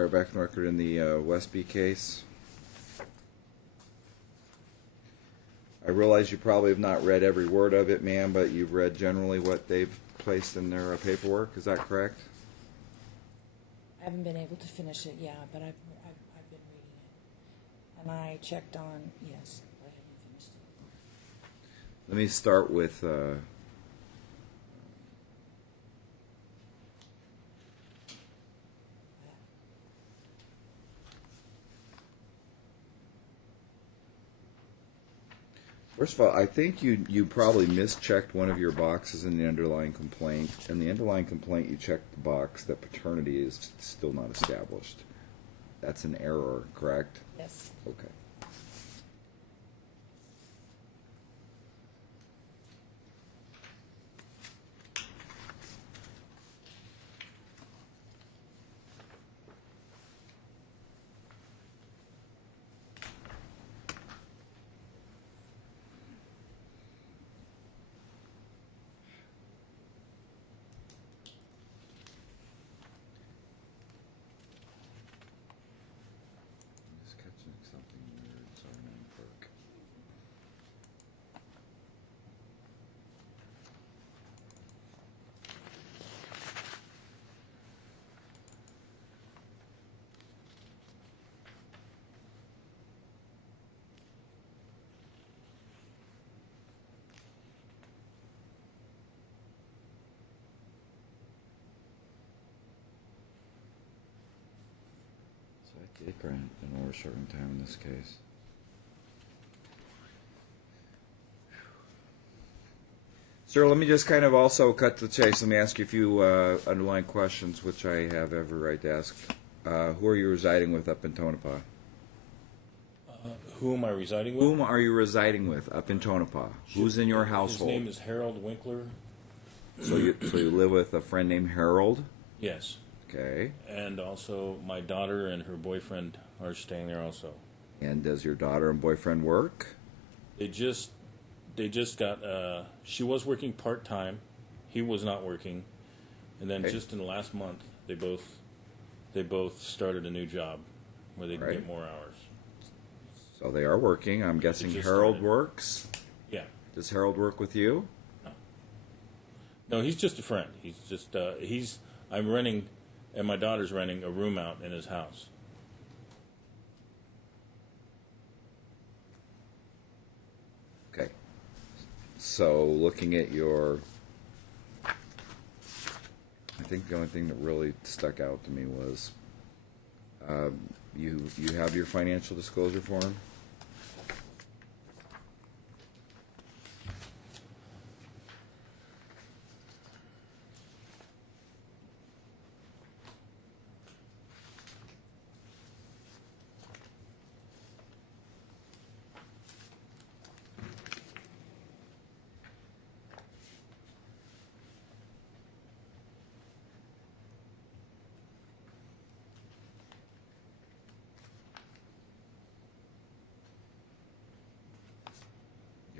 Are back on record in the Westby case. I realize you probably have not read every word of it, ma'am, but you've read generally what they've placed in their paperwork. Is that correct? I haven't been able to finish it, yeah, but I've been reading it. And I checked on, yes, but I haven't finished it. Let me start with first of all, I think you probably mischecked one of your boxes in the underlying complaint. In the underlying complaint, you checked the box that paternity is still not established. That's an error, correct? Yes. Okay. Just catching something weird. Sorry, man, Kirk. So I did grant an order serving time in this case. Sir, let me just kind of also cut to the chase. Let me ask you a few underlying questions, which I have every right to ask. Who are you residing with up in Tonopah? Who am I residing with? Whom are you residing with up in Tonopah? Who's in your household? His name is Harold Winkler. So you live with a friend named Harold? Yes. Okay. And also my daughter and her boyfriend are staying there also. And does your daughter and boyfriend work? They just got, she was working part-time. He was not working. And then Okay. just in the last month, they both started a new job where they can Right. get more hours. So they are working. I'm guessing just Harold started. works. Yeah. Does Harold work with you? No, he's just a friend. He's just, I'm renting, and my daughter's renting a room out in his house. Okay. So looking at your, I think the only thing that really stuck out to me was you have your financial disclosure form?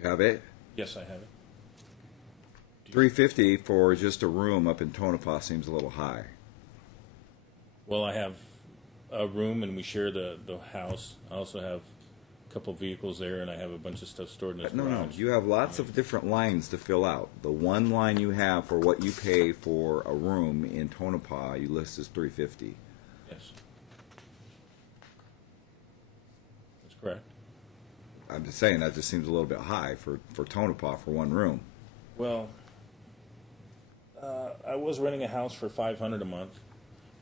You have it? Yes, I have it. $350 for just a room up in Tonopah seems a little high. Well, I have a room, and we share the house. I also have a couple vehicles there, and I have a bunch of stuff stored in this No, garage. you have lots of different lines to fill out. The one line you have for what you pay for a room in Tonopah, you list as $350. Yes. That's correct. I'm just saying that just seems a little bit high for Tonopah for one room. Well, I was renting a house for $500 a month,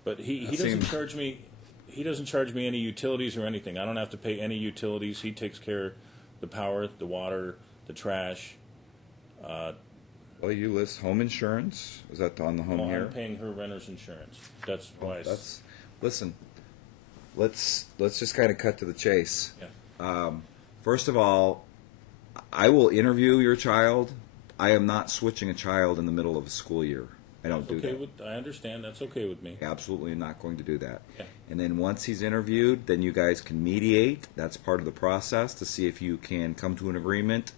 but he That doesn't seems- charge me. He doesn't charge me any utilities or anything. I don't have to pay any utilities. He takes care of the power, the water, the trash. Well, you list home insurance. Is that on the home Well, here? I'm paying her renter's insurance. That's why. Listen. Let's just kind of cut to the chase. Yeah. First of all, I will interview your child. I am not switching a child in the middle of a school year. I don't do Okay, that. I understand. That's okay with me. Absolutely not going to do that. Yeah. And then once he's interviewed, then you guys can mediate. That's part of the process to see if you can come to an agreement,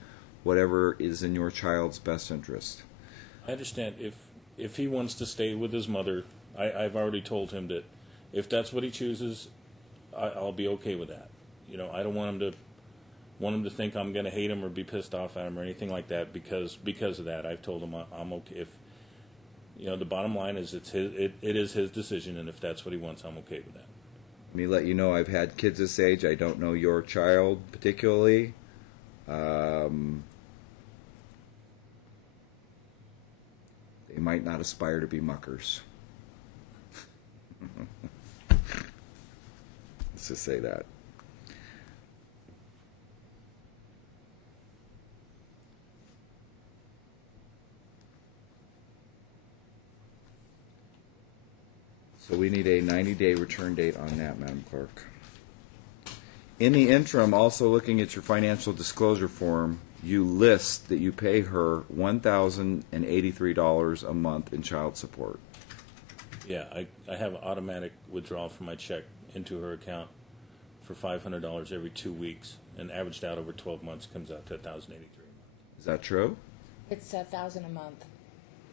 whatever is in your child's best interest. I understand. If he wants to stay with his mother, I've already told him that If that's what he chooses, I'll be okay with that. You know, I don't want him to think I'm going to hate him or be pissed off at him or anything like that because of that. I've told him I'm okay. If you know, the bottom line is it is his decision, and if that's what he wants, I'm okay with that. Let me let you know I've had kids this age. I don't know your child particularly. They might not aspire to be muckers. Let's just say that. So we need a 90-day return date on that, Madam Clerk. In the interim, also looking at your financial disclosure form, you list that you pay her $1,083 a month in child support. Yeah, I have an automatic withdrawal from my check into her account for $500 every 2 weeks, and averaged out over 12 months comes out to $1,083 a month. Is that true? It's $1,000 a month.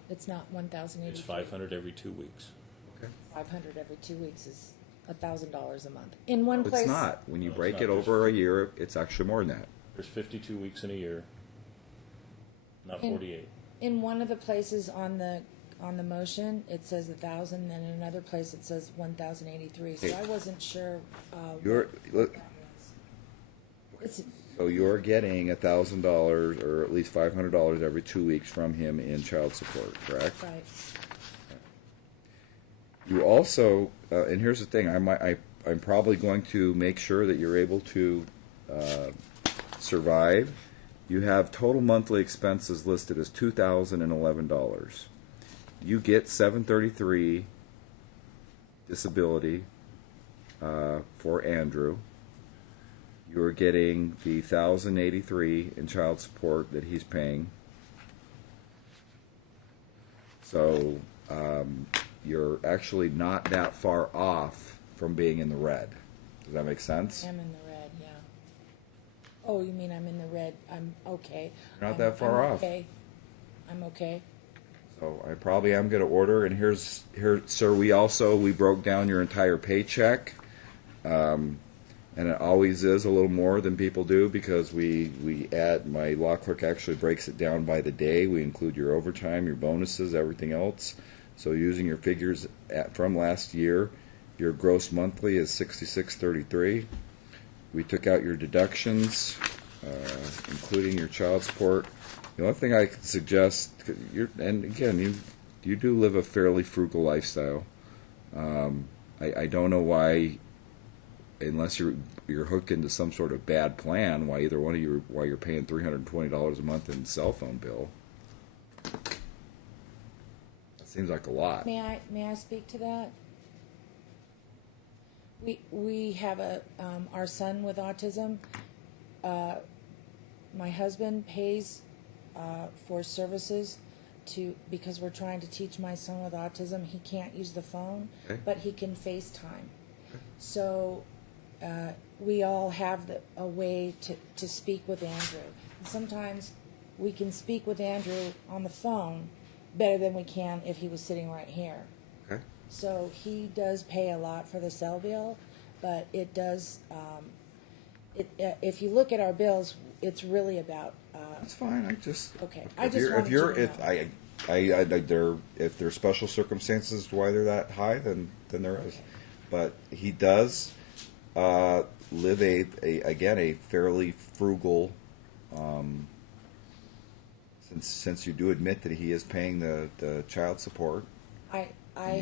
It's not 1,083. It's 500 every 2 weeks. Okay. 500 every 2 weeks is $1,000 a month. In one It's place. not. When you No, it's break not. it over a year, it's actually more than that. There's 52 weeks in a year, not In- 48. In one of the places on the motion, it says 1,000, and in another place it says 1,083. So Hey. I wasn't sure. You're look, It's so you're getting $1,000 or at least $500 every 2 weeks from him in child support, correct? right. You also, and here's the thing, I'm probably going to make sure that you're able to survive. You have total monthly expenses listed as $2,011. You get $733 disability for Andrew. You're getting the $1,083 in child support that he's paying. So you're actually not that far off from being in the red. Does that make sense? I'm in the red, yeah. Oh, you mean I'm in the red? I'm okay. You're not I'm- that far I'm off. okay. I'm okay. So I probably am going to order. And here, sir. We broke down your entire paycheck, and it always is a little more than people do because we add. My law clerk actually breaks it down by the day. We include your overtime, your bonuses, everything else. So using your figures from last year, your gross monthly is $66.33. We took out your deductions, including your child support. The only thing I could suggest, and again, you do live a fairly frugal lifestyle. I don't know why, unless you're hooked into some sort of bad plan, why you're paying $320 a month in cell phone bill. Seems like a lot. May I speak to that? We have our son with autism. My husband pays for services because we're trying to teach my son with autism. He can't use the phone, Okay. but he can FaceTime. So we all have a way to speak with Andrew. And sometimes we can speak with Andrew on the phone better than we can if he was sitting right here. Okay. So he does pay a lot for the cell bill, but it does. If you look at our bills, it's really about. That's fine. I just Okay. If there's special circumstances why they're that high, then there is. But he does live a fairly frugal. Since you do admit that he is paying the child support. I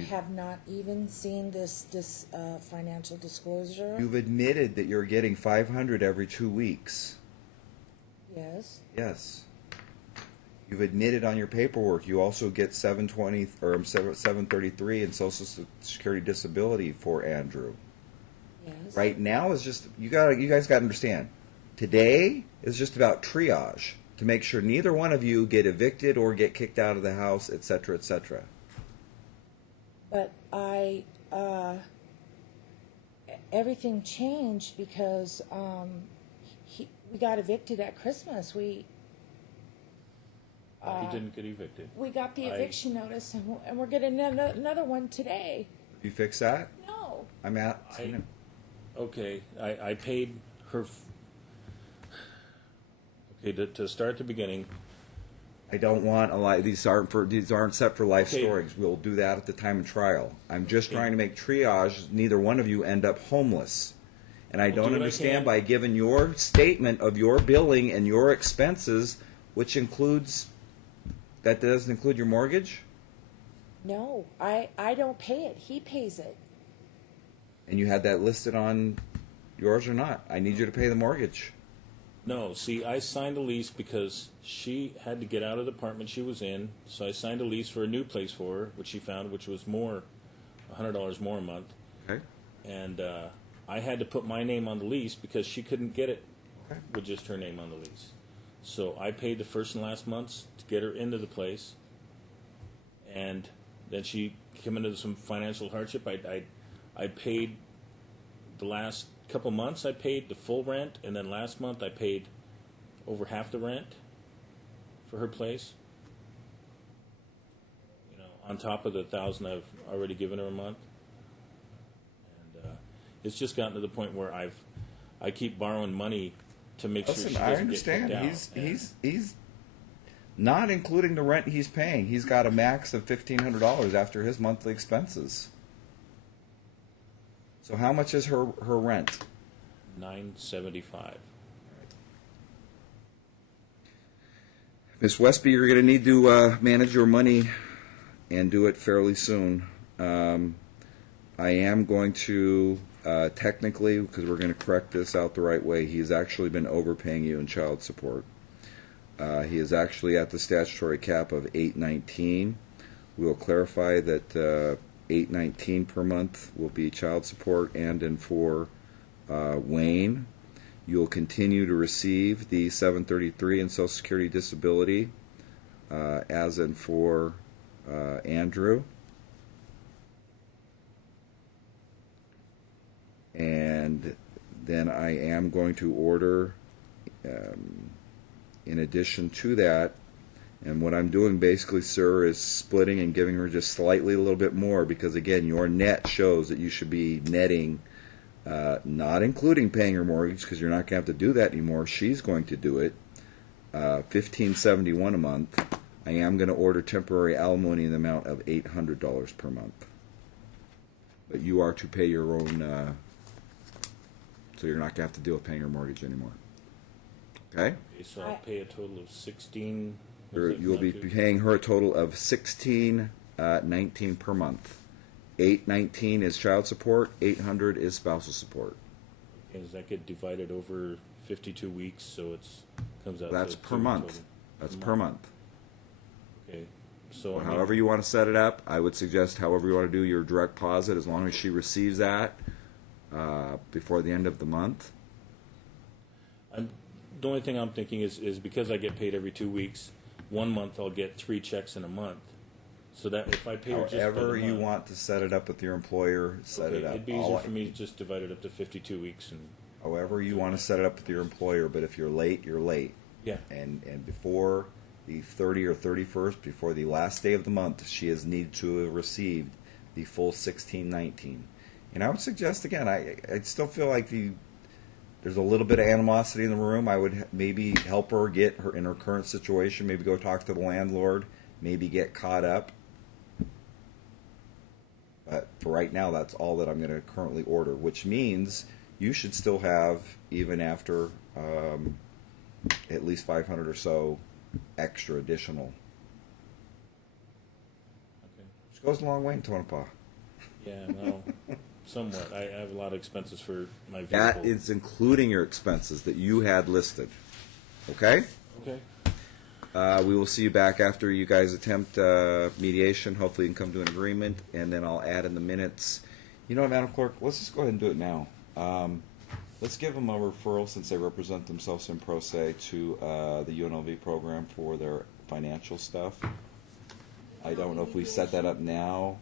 have not even seen this financial disclosure. You've admitted that you're getting $500 every 2 weeks. Yes. Yes. You've admitted on your paperwork you also get $733 in Social Security disability for Andrew. Yes. Right now is just you guys got to understand. Today is just about triage to make sure neither one of you get evicted or get kicked out of the house, etc., etc. But everything changed because we got evicted at Christmas. He didn't get evicted. We got the eviction notice, and we're getting another one today. You fix that? No. I'm at. Okay, I paid her. Okay, to start the beginning. I don't want a lot. These aren't set for life Okay. stories. We'll do that at the time of trial. I'm just Okay. trying to make triage. Neither one of you end up homeless, and I I'll don't do what I understand can. by giving your statement of your billing and your expenses, which includes that doesn't include your mortgage, No, I don't pay it. He pays it. and you had that listed on yours or not. I need you to pay the mortgage. No, see, I signed a lease because she had to get out of the apartment she was in, so I signed a lease for a new place for her, which she found, which was $100 more a month, Okay. and I had to put my name on the lease because she couldn't get it Okay. with just her name on the lease. So I paid the first and last months to get her into the place, and then she came into some financial hardship. I paid the last couple months. I paid the full rent, and then last month I paid over half the rent for her place. You know, on top of the $1,000 I've already given her a month, and it's just gotten to the point where I keep borrowing money to make sure she Listen, doesn't I understand. get kicked out. He's not including the rent he's paying. He's got a max of $1,500 after his monthly expenses. So how much is her rent? $975. Miss Westby, you're going to need to manage your money and do it fairly soon. I am going to technically, because we're going to correct this out the right way, he's actually been overpaying you in child support. He is actually at the statutory cap of $819. We will clarify that $819 per month will be child support, and for Wayne, you'll continue to receive the $733 in Social Security disability, as in for Andrew. And then I am going to order, in addition to that, and what I'm doing basically, sir, is splitting and giving her just slightly a little bit more, because again, your net shows that you should be netting, not including paying her mortgage, because you're not going to have to do that anymore. She's going to do it. $1,571 a month. I am going to order temporary alimony in the amount of $800 per month. But you are to pay your own, so you're not going to have to deal with paying her mortgage anymore. Okay? Okay, so I'll pay a total of 16. You'll be paying her a total of $1,619 per month. $819 is child support. $800 is spousal support. And does that get divided over 52 weeks? So it's comes out. That's to per a month. total- That's per month. Okay. So I mean, However you want to set it up, I would suggest however you want to do your direct deposit, as long as she receives that before the end of the month. the only thing I'm thinking is because I get paid every 2 weeks, 1 month I'll get 3 checks in a month. So that if I pay her just by the However you month, want to set it up with your employer, set okay, it up. it'd be easier for me to just divide it up to 52 weeks and However you want to set it up with your employer, but if you're late, you're late. yeah. And before the 30 or 31st, before the last day of the month, she has needed to have received the full 1619. And I would suggest again, I still feel like there's a little bit of animosity in the room. I would maybe help her get her in her current situation. Maybe go talk to the landlord. Maybe get caught up. But for right now, that's all that I'm going to currently order, which means you should still have, even after at least 500 or so extra additional. Okay. Which goes a long way in Tonopah. Yeah, well, somewhat. I have a lot of expenses for my vehicle. That is including your expenses that you had listed. Okay? Okay. We will see you back after you guys attempt mediation. Hopefully you can come to an agreement, and then I'll add in the minutes. You know what, Madam Clerk? Let's just go ahead and do it now. Let's give them a referral, since they represent themselves in pro se, to the UNLV program for their financial stuff. I don't know if we set that up now.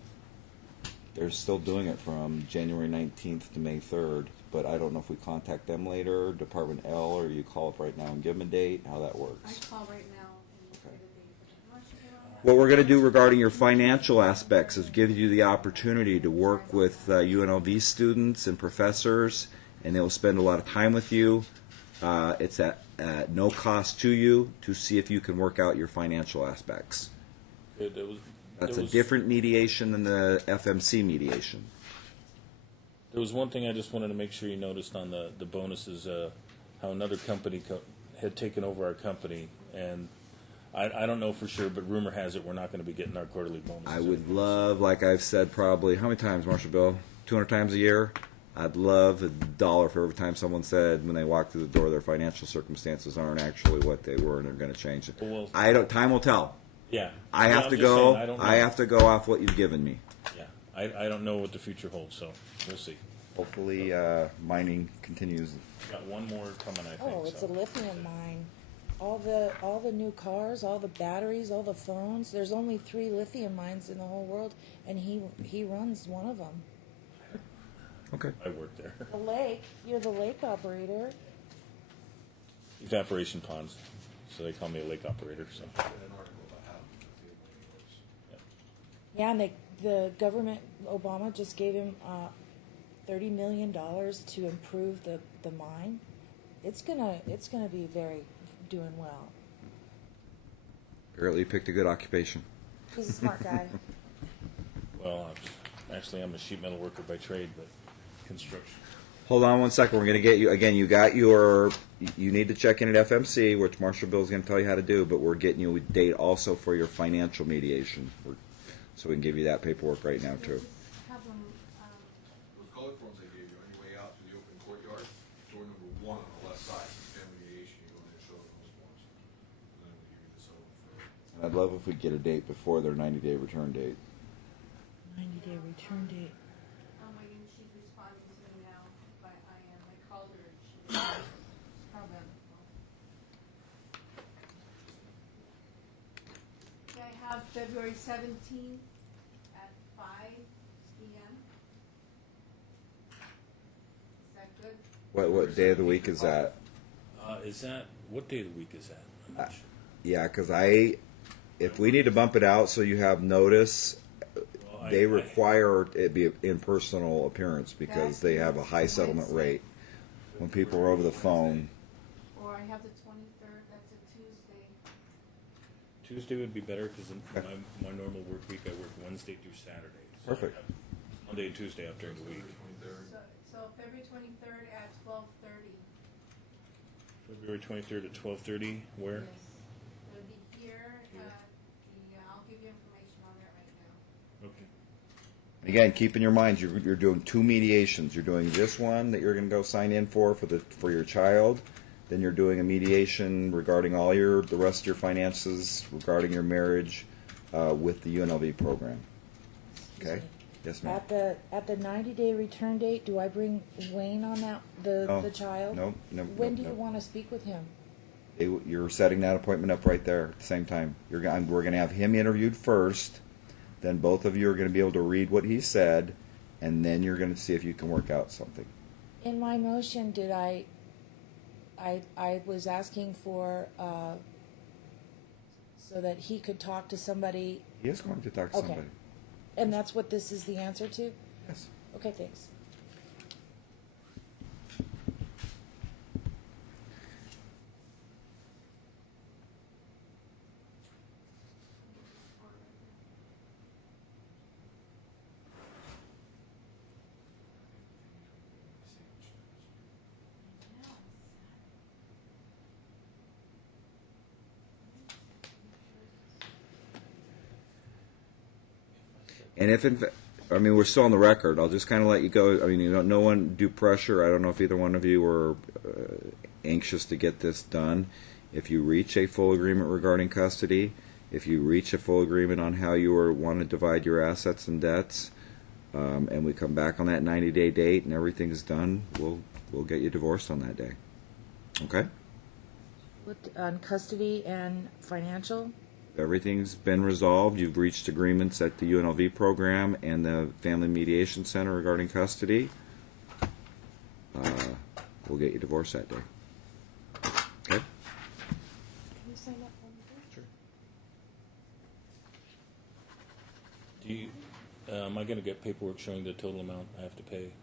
They're still doing it from January 19th to May 3rd, but I don't know if we contact them later, Department L, or you call up right now and give them a date, how that works. I call right now and look at a date. Unless you What we're going to do regarding your financial aspects is give you the opportunity to work with UNLV students and professors, and they will spend a lot of time with you. It's at no cost to you to see if you can work out your financial aspects. That's a different mediation than the FMC mediation. There was one thing I just wanted to make sure you noticed on the bonuses, how another company had taken over our company, and I don't know for sure, but rumor has it we're not going to be getting our quarterly bonuses. I would love, like I've said probably, how many times, Marshall Bill? 200 times a year? I'd love $1 for every time someone said when they walk through the door their financial circumstances aren't actually what they were and they're going to change it. Well, Time will tell. Yeah. I have to go. I have to go off what you've given me. Yeah. I don't know what the future holds, so we'll see. Hopefully, mining continues. Got one more coming, I think. Oh, it's a lithium mine. All the new cars, all the batteries, all the phones. There's only 3 lithium mines in the whole world, and he runs one of them. Okay. I work there. The lake. You're the lake operator. Evaporation ponds, so they call me a lake operator. So. Yeah, and the government, Obama just gave him $30 million to improve the mine. It's gonna be doing well. Apparently, you picked a good occupation. He's a smart guy. Well, I'm a sheet metal worker by trade, but construction. Hold on one second. We're going to get you again. You need to check in at FMC, which Marshall Bill is going to tell you how to do. But we're getting you a date also for your financial mediation, so we can give you that paperwork right now too. Have them, Those color forms I gave you on your way out to the open courtyard, door number 1 on the left side, family mediation, you go in there and show them those forms. And then we give you this over for. I'd love if we get a date before their 90-day return date. 90-day return date. I'm waiting, she's responding to me now, but I called her, she's probably on the phone. Okay, I have February 17th at 5 p.m. Is that good? What day of the week is that? What day of the week is that? I'm not sure. Yeah, because if we need to bump it out so you have notice, Well, they require it be in personal appearance because they have a high settlement rate. When people are over the phone, Or I have the 23rd, that's a Tuesday. Tuesday would be better because my normal work week I work Wednesday through Saturday. So Perfect. I have Monday and Tuesday up during the week. So February 23rd at 12:30. February 23rd at 12:30. Where? Yes. It'll be here at I'll give you information on that right now. Okay. again, keep in your mind you're doing 2 mediations. You're doing this one that you're going to go sign in for your child. Then you're doing a mediation regarding the rest of your finances regarding your marriage with the UNLV program. Okay. Yes, ma'am. At the 90-day return date, do I bring Wayne on that the child? No. When do you want to speak with him? You're setting that appointment up right there at the same time. We're going to have him interviewed first. Then both of you are going to be able to read what he said, and then you're going to see if you can work out something. In my motion, did I was asking for so that he could talk to somebody. He is going to talk to Okay. somebody. And that's what this is the answer to? Yes. Okay, thanks. And if in fact, we're still on the record. I'll just kind of let you go. No one do pressure. I don't know if either one of you are anxious to get this done. If you reach a full agreement regarding custody, if you reach a full agreement on how you want to divide your assets and debts, and we come back on that 90-day date and everything is done, we'll get you divorced on that day. Okay? On custody and financial? Everything's been resolved. You've reached agreements at the UNLV program and the Family Mediation Center regarding custody. We'll get you divorced that day. Okay? Can you sign up for me? Sure. I got to get paperwork showing the total amount I have to pay.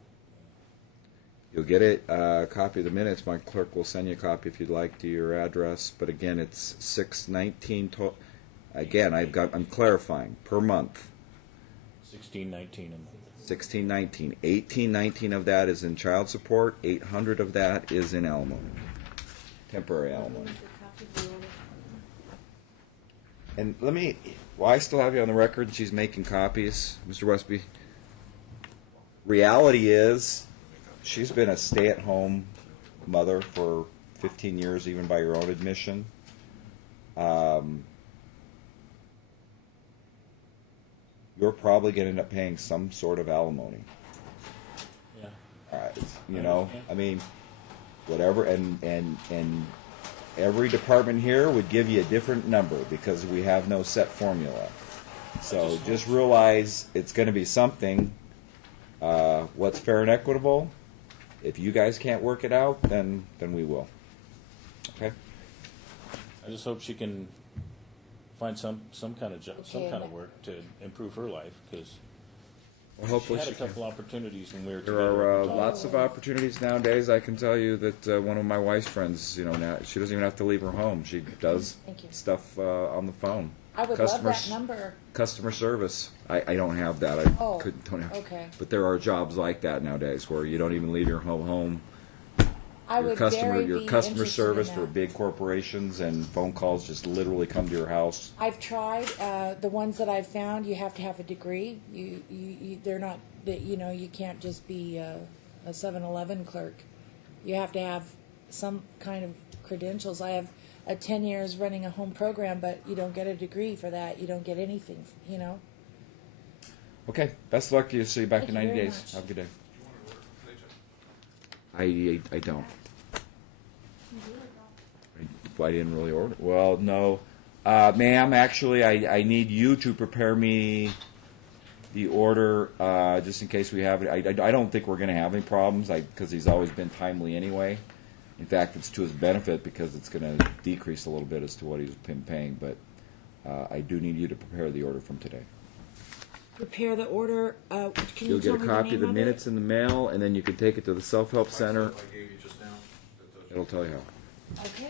You'll get it, a copy of the minutes. My clerk will send you a copy if you'd like to your address. But again, it's 619. Again, I'm clarifying per month. 1619 a month. 1619. 1819 of that is in child support. 800 of that is in alimony, temporary alimony. And let me, while I still have you on the record, and she's making copies, Mr. Westby. Reality is, she's been a stay-at-home mother for 15 years, even by your own admission. You're probably going to end up paying some sort of alimony. Yeah. You know, I mean, whatever, and every department here would give you a different number because we have no set formula. So just realize it's going to be something. What's fair and equitable? If you guys can't work it out, then we will. Okay. I just hope she can find some kind of job, some Okay. kind of work to improve her life, because Well, she hopefully had a she can. couple opportunities when we were There together. are lots of opportunities nowadays. I can tell you that one of my wife's friends, you know, now she doesn't even have to leave her home. She does Thank you. stuff on the phone. I would love that number. Customer service. I don't have that. Oh, don't have. okay. But there are jobs like that nowadays where you don't even leave your home. I would very Your be customer interested service in for that. big corporations and phone calls just literally come to your house. I've tried the ones that I've found. You have to have a degree. They're not. You know, you can't just be a 7-Eleven clerk. You have to have some kind of credentials. I have 10 years running a home program, but you don't get a degree for that. You don't get anything. You know. Okay. Best of luck to you. See you back Thank in you 90 very days. much. Have a good day. Do you want to order today, Jeff? I don't. I didn't really order. Well, no, ma'am. Actually, I need you to prepare me the order just in case we have it. I don't think we're going to have any problems because he's always been timely anyway. In fact, it's to his benefit because it's going to decrease a little bit as to what he's been paying. But I do need you to prepare the order from today. Prepare the order. Can You'll you get tell a me copy of the name minutes in the mail, and then you can take it to the self-help center. I gave you just now. That tells you. It'll tell you how. Okay.